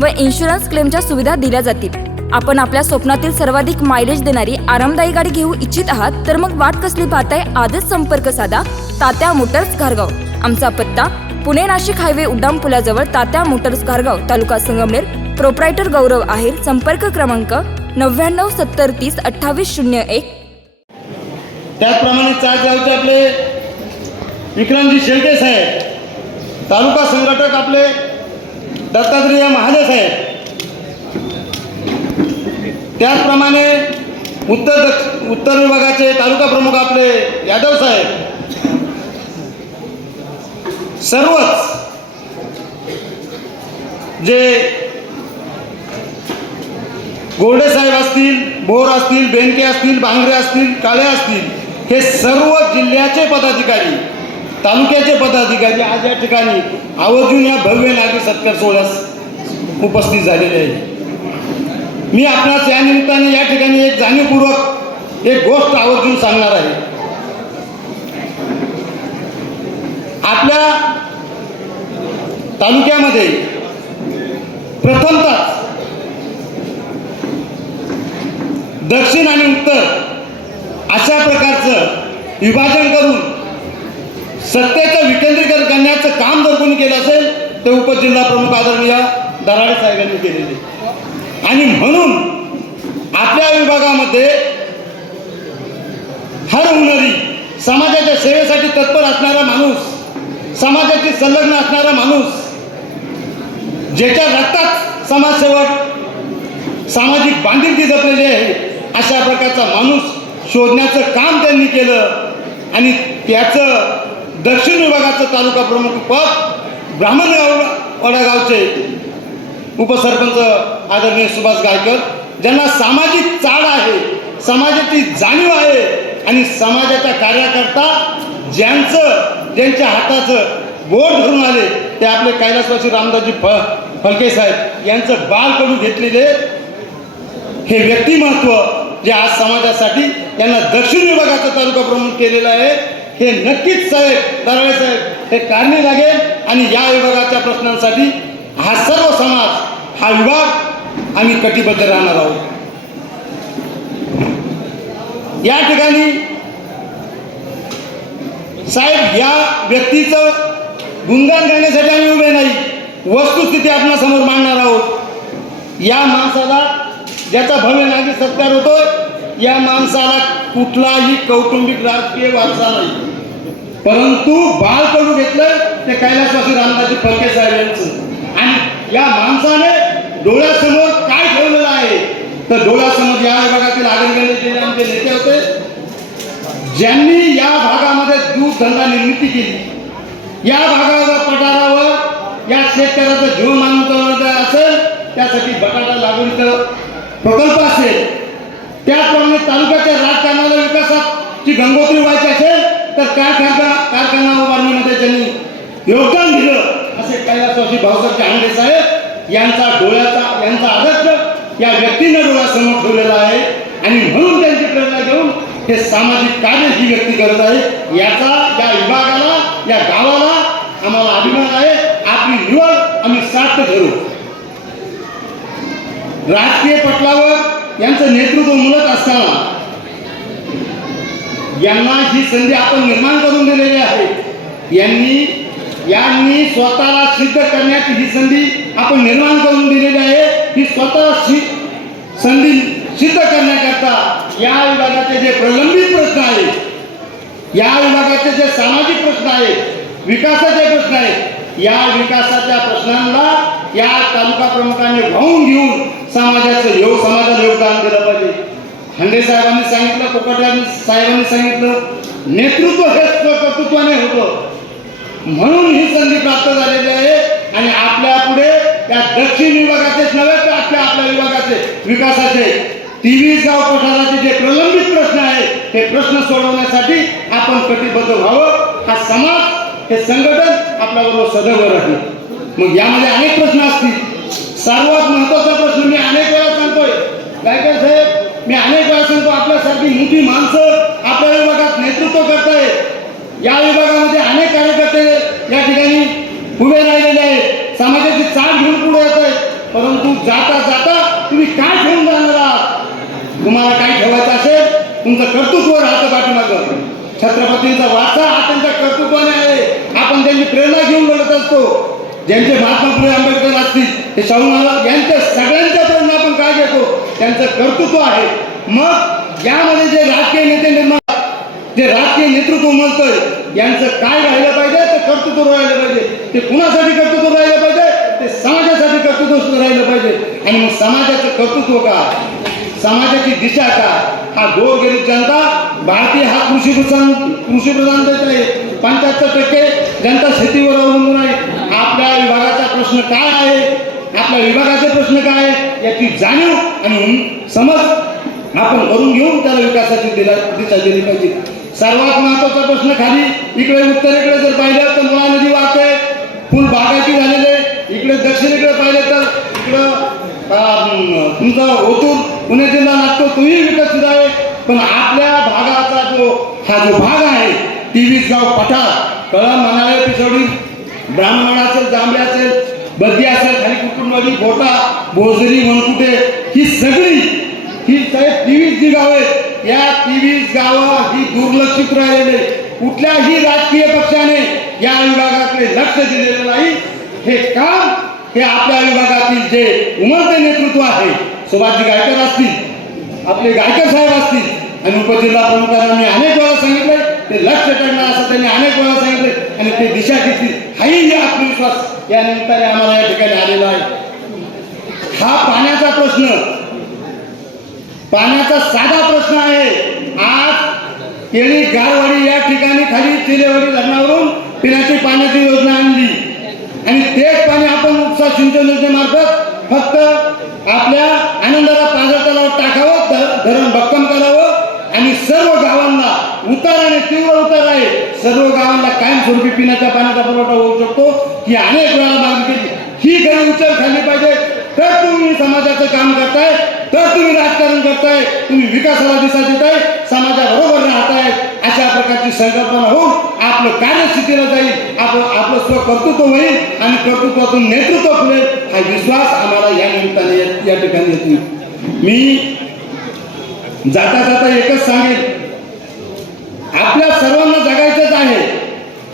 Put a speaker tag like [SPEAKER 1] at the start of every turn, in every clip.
[SPEAKER 1] व इन्शुरन्स क्लेमच्या सुविधा दिल्या जातील. आपण आपल्या स्वप्नातील सर्वाधिक मायलेज देणारी आरामदायी गाडी घेऊ इच्छित आहात तर मग वाट कसली पाहताय आजच संपर्क साधा तात्या मोटर्स घारगाव. आमचा पत्ता पुणे नाशिक हायवे उड्डाण पुलाजवळ तात्या मोटर्स घारगाव तालुका संगमनेर. प्रोप्रायटर गौरव आहेर संपर्क क्रमांक नव्याण्णव सत्तर तीस अठ्ठावीस शून्य एक.
[SPEAKER 2] त्याचप्रमाणे आपले विक्रमजी शेळके साहेब तालुका संघटक आपले दत्तात्रेय महाले साहेब. त्याचप्रमाणे उत्तर उत्तर विभागाचे तालुका प्रमुख आपले यादव साहेब. सर्वच जे गोडे साहेब असतील बोर असतील बेनके असतील बांगरे असतील काळे असतील हे सर्व जिल्ह्याचे पदाधिकारी तालुक्याचे पदाधिकारी आज या ठिकाणी आवर्जून या भव्य नागरी सत्कार सोहळ्यास उपस्थित झालेले आहे मी आपणास या निमित्ताने या ठिकाणी एक जाणीवपूर्वक एक गोष्ट आवर्जून सांगणार आहे. आपल्या तालुक्यामध्ये प्रथमतः दक्षिण आणि उत्तर अशा प्रकारचं विभाजन करून सत्तेचं विकेंद्रीकरण करण्याचं काम जर कोणी केलं असेल ते उपजिल्हा प्रमुख आदरणीय दराडे साहेबांनी केलेले आणि म्हणून आपल्या विभागामध्ये हर हुनरी समाजाच्या सेवेसाठी तत्पर असणारा माणूस समाजाची संलग्न असणारा माणूस ज्याच्या रक्तात समाजसेवक सामाजिक बांधिलकी जपलेली आहे अशा प्रकारचा माणूस शोधण्याचं काम त्यांनी केलं. आणि त्याचं दक्षिण विभागाचं तालुका प्रमुख पद ब्राह्मणगाव वडागावचे उपसरपंच आदरणीय सुभाष गायकर ज्यांना सामाजिक चाळ आहे समाजाची जाणीव आहे आणि समाजाच्या कार्याकरता ज्यांचं ज्यांच्या हाताचं बोट धरून आले ते आपले कैलासवासी रामदासजी फ फलके साहेब यांचं बाल करून घेतलेले हे व्यक्तिमत्व जे आज समाजासाठी यांना दक्षिण विभागाचा तालुका प्रमुख केलेलं आहे. हे नक्कीच साहेब दराळे साहेब हे कारणी लागेल आणि या विभागाच्या प्रश्नांसाठी हा सर्व समाज हा विभाग आम्ही कटिबद्ध राहणार आहोत. या ठिकाणी साहेब या व्यक्तीचं गुणगान करण्यासाठी आम्ही उभे नाही. वस्तुस्थिती आपणासमोर मांडणार आहोत. या माणसाला ज्याचा भव्य नागरिक सत्कार होतो या माणसाला कुठलाही कौटुंबिक राजकीय वारसा नाही. परंतु बाळ करून घेतलं ते कैलासवासी रामदासजी फडके साहेब यांचं. आणि या माणसाने डोळ्यासमोर काय ठेवलेलं आहे? तर डोळ्यासमोर या विभागातील आगरगणचे आमचे नेते होते ज्यांनी या भागामध्ये दूध धंदा निर्मिती केली. या भागावर पठारावर या शेतकऱ्याचं जीवमान असेल त्यासाठी बटाटा लागवडीचं प्रकल्प असेल. त्याचप्रमाणे तालुक्याच्या विकासाची गंगोत्री व्हायची असेल तर कारखाना कारखाना उभारणीमध्ये त्यांनी योगदान दिलं असे कैलासवासी भाऊसाहेब हांडे साहेब यांचा डोळ्याचा यांचा आदर्श या व्यक्तीने डोळ्यासमोर ठेवलेला आहे. आणि म्हणून त्यांची प्रेरणा घेऊन हे सामाजिक कार्य ही व्यक्ती करत आहे. याचा या विभागाला या गावाला आम्हाला अभिमान आहे. आपली निवड आम्ही सार्थ ठरू राजकीय पटलावर यांचं नेतृत्व मुलत असताना यांना ही संधी आपण निर्माण करून दिलेली आहे यांनी यांनी स्वतःला सिद्ध करण्याची ही संधी आपण निर्माण करून दिलेली आहे. ही स्वतः सि- संधी सिद्ध करण्याकरता या विभागाचे जे प्रलंबित प्रश्न आहेत या विभागाचे जे सामाजिक प्रश्न आहेत विकासाचे प्रश्न आहेत या विकासाच्या प्रश्नांना या तालुका प्रमुखांनी वाहून घेऊन समाजाचं योग समाजाला योगदान दिलं पाहिजे. हंडे साहेबांनी सांगितलं कोकट साहेबांनी सांगितलं नेतृत्व हे कर्तृत्वाने होतं. म्हणून ही संधी प्राप्त झालेली आहे आणि आपल्या पुढे त्या दक्षिण विभागाचेच नव्हे तर आपल्या आपल्या विभागाचे विकासाचे तेवीस गाव कोठाराचे जे प्रलंबित प्रश्न आहे हे प्रश्न सोडवण्यासाठी आपण कटिबद्ध व्हावं. हा समाज हे संघटन आपल्याबरोबर सदैव राहील. मग यामध्ये अनेक प्रश्न असतील. सर्वात महत्त्वाचा प्रश्न मी अनेक वेळा सांगतोय. गायकर साहेब मी अनेक वेळा सांगतो आपल्यासारखी मोठी माणसं आपल्या विभागात नेतृत्व करताय या विभागामध्ये अनेक कार्यकर्ते या ठिकाणी उभे राहिलेले आहेत. समाजाची चाल घेऊन पुढे येत आहेत. परंतु जाता जाता तुम्ही काय ठेवून जाणार आहात? तुम्हाला काय ठेवायचं असेल? तुमचं कर्तृत्व राहतं पाठीमागं. छत्रपतींचा वारसा हा त्यांच्या कर्तृत्वाने आहे. आपण त्यांची प्रेरणा घेऊन लढत असतो ज्यांचे महात्मा फुले आंबेडकर असतील हे शाहू महाराज यांच्या सगळ्यांच्या प्रेरणा आपण काय घेतो? त्यांचं कर्तृत्व आहे. मग यामध्ये जे राजकीय नेते निर्माण जे राजकीय नेतृत्व म्हणतोय यांचं काय राहिलं पाहिजे? ते कर्तृत्व राहिलं पाहिजे. ते कुणासाठी कर्तृत्व राहिलं पाहिजे? ते समाजासाठी कर्तृत्व सुद्धा राहिलं पाहिजे. आणि मग समाजाचं कर्तृत्व का? समाजाची दिशा का? हा गोरगरीब जनता भारतीय हा कृषी प्रधान कृषी प्रधान देश आहे. पंच्याहत्तर टक्के जनता शेतीवर अवलंबून आहे. आपल्या विभागाचा प्रश्न काय आहे? आपल्या विभागाचे प्रश्न काय? आहे याची जाणीव आणि समज आपण करून घेऊन त्याला विकासाची दिला दिशा दिली पाहिजे. सर्वात महत्त्वाचा प्रश्न खाली इकडे उत्तरेकडे जर पाहिलं तर मुळा नदी वाहते फुल बागायती झालेले इकडे दक्षिणेकडे पाहिलं तर इकडं तुमचा ओतूर पुणे जिल्हा लागतो तोही विकसित आहे. पण आपल्या भागाचा जो हा जो भाग आहे तेवीस गाव पठार कळम म्हणाले पिसोडी ब्राह्मणाचं असेल बद्दी असेल खाली कुटुंबाची गोटा बोजरी मनकुटे ही सगळी ही साहेब तेवीस जी गाव आहेत. या तेवीस गावं ही दुर्लक्षित राहिलेले कुठल्याही राजकीय पक्षाने या विभागाकडे लक्ष दिलेलं नाही. हे काम हे आपल्या विभागातील जे उमरते नेतृत्व आहे सुभाषजी गायकर असतील आपले गायकर साहेब असतील आणि उपजिल्हा प्रमुखांना मी अनेक वेळा सांगितलंय ते लक्ष ठेवणार असं त्यांनी अनेक वेळा सांगितले. आणि ते दिशा घेतली. हाही आत्मविश्वास या निमित्ताने आम्हाला या ठिकाणी आलेला आहे. हा पाण्याचा प्रश्न पाण्याचा साधा प्रश्न आहे. आज केळी गारवाडी या ठिकाणी खाली चिलेवाडी धरणावरून पिण्याची पाण्याची योजना आणली. आणि तेच पाणी आपण उपसा सिंचन योजनेमार्फत फक्त आपल्या आनंदाला पाझर तलावात टाकावं धरण भक्कम करावं आणि सर्व गावांना उतार आणि तीव्र उतार आहे. सर्व गावांना कायमस्वरूपी पिण्याच्या पाण्याचा पुरवठा होऊ शकतो. ही अनेक वेळा मागणी केली. ही घरी उचल झाली पाहिजे. तर तुम्ही समाजाचं काम करताय तर तुम्ही राजकारण करताय तुम्ही विकासाला दिशा देताय समाजाबरोबर राहताय अशा प्रकारची संकल्पना होऊन आपलं कार्यस्थितीला जाईल. आपलं आपलं स्व कर्तृत्व होईल आणि कर्तृत्वातून नेतृत्व फुलेल हा विश्वास आम्हाला या निमित्ताने या- ठिकाणी येतो. मी जाता जाता एकच सांगेल आपल्या सर्वांना जगायचंच आहे.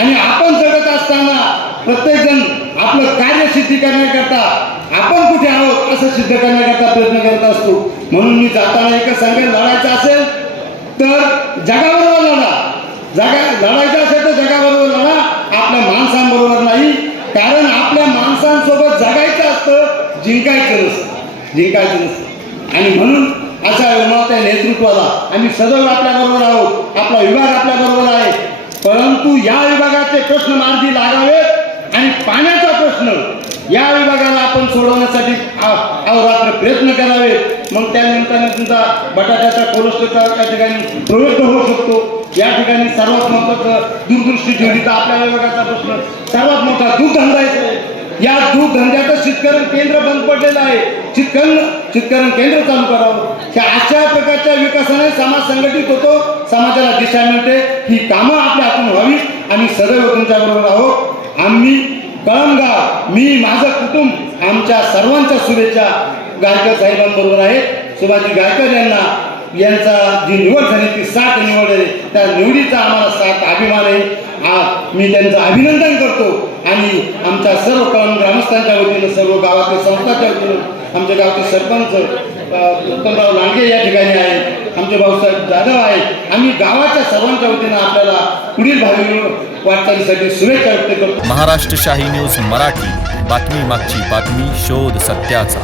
[SPEAKER 2] आणि आपण जगत असताना प्रत्येक जण आपलं कार्य सिद्धी करण्याकरता आपण कुठे आहोत असं सिद्ध करण्याकरता प्रयत्न करत असतो. म्हणून मी जाताना एकच सांगेल लढायचं असेल तर जगाबरोबर लढा. जगा लढायचं असेल तर जगाबरोबर लढा. आपल्या माणसांबरोबर नाही. कारण आपल्या माणसांसोबत जगायचं असतं जिंकायचं नसतं. जिंकायचं नसतं. आणि म्हणून नेतृत्वाला आम्ही सदैव आपल्याबरोबर आहोत. आपला विभाग आपल्याबरोबर आहे. परंतु या विभागाचे प्रश्न मार्गी लागावेत आणि पाण्याचा प्रश्न या विभागाला आपण सोडवण्यासाठी अहोरात्र प्रयत्न करावे मग त्या निमित्ताने तुमचा बटाट्याचा कोलेस्ट्रॉलचा त्या ठिकाणी प्रवृत्त होऊ शकतो. या ठिकाणी सर्वात महत्वाचं दूरदृष्टी ठेवली तर आपल्या विभागाचा प्रश्न सर्वात मोठा दूध धंदा या दूध धंद्याचं शेतकरी केंद्र बंद पडलेलं आहे. शेतकरी शेतकरी केंद्र चालू करावं ह्या अशा प्रकारच्या विकासाने समाज संघटित होतो समाजाला दिशा मिळते. ही कामं आपल्या हातून व्हावी आम्ही सदैव तुमच्याबरोबर आहोत. आम्ही कळमगाव मी माझं कुटुंब आमच्या सर्वांच्या शुभेच्छा गायकर साहेबांबरोबर आहे. सुभाषजी गायकर यांना यांचा जी निवड झाली ती सात निवड आहे. त्या निवडीचा आम्हाला सात अभिमान आहे. आ- मी त्यांचं अभिनंदन करतो. आणि आमच्या सर्व ग्रामस्थांच्या वतीनं सर्व गावातील संस्थांच्या वतीनं आमच्या गावचे सरपंच उत्तमराव लांडगे या ठिकाणी आहेत आमचे भाऊसाहेब जाधव आहेत. आम्ही गावाच्या सर्वांच्या वतीनं आपल्याला पुढील भावी वाटचालीसाठी शुभेच्छा व्यक्त करतो.
[SPEAKER 3] महाराष्ट्र शाही न्यूज मराठी. बातमी मागची बातमी शोध सत्याचा.